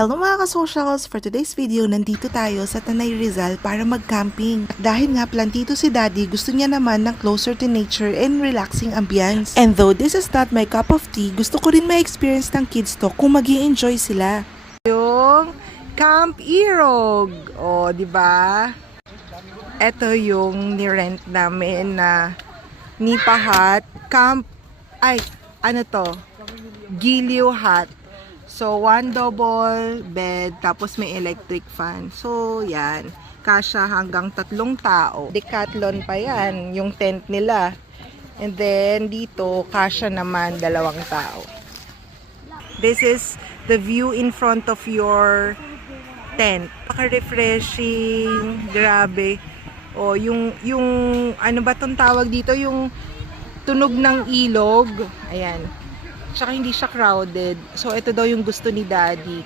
Hello mga ka-socials! For today's video, nandito tayo sa Tanay Rizal para mag-camping. Dahil nga plantito si Daddy, gusto niya naman ng closer to nature and relaxing ambience. And though this is not my cup of tea, gusto ko rin ma-experience ng kids to kung mag-i-enjoy sila. Yung Camp Irog. O, di ba? Ito yung ni-rent namin na Nipa Hut. Giliw Hut. So, 1 double bed, tapos may electric fan. So, yan. Kasya hanggang 3 tao. Decathlon pa yan, yung tent nila. And then, dito, kasya naman 2 tao. This is the view in front of your tent. Paka-refreshing, grabe. O, yung ano ba tong tawag dito? Yung tunog ng ilog. Ayan. Tsaka hindi siya crowded. So, ito daw yung gusto ni Daddy.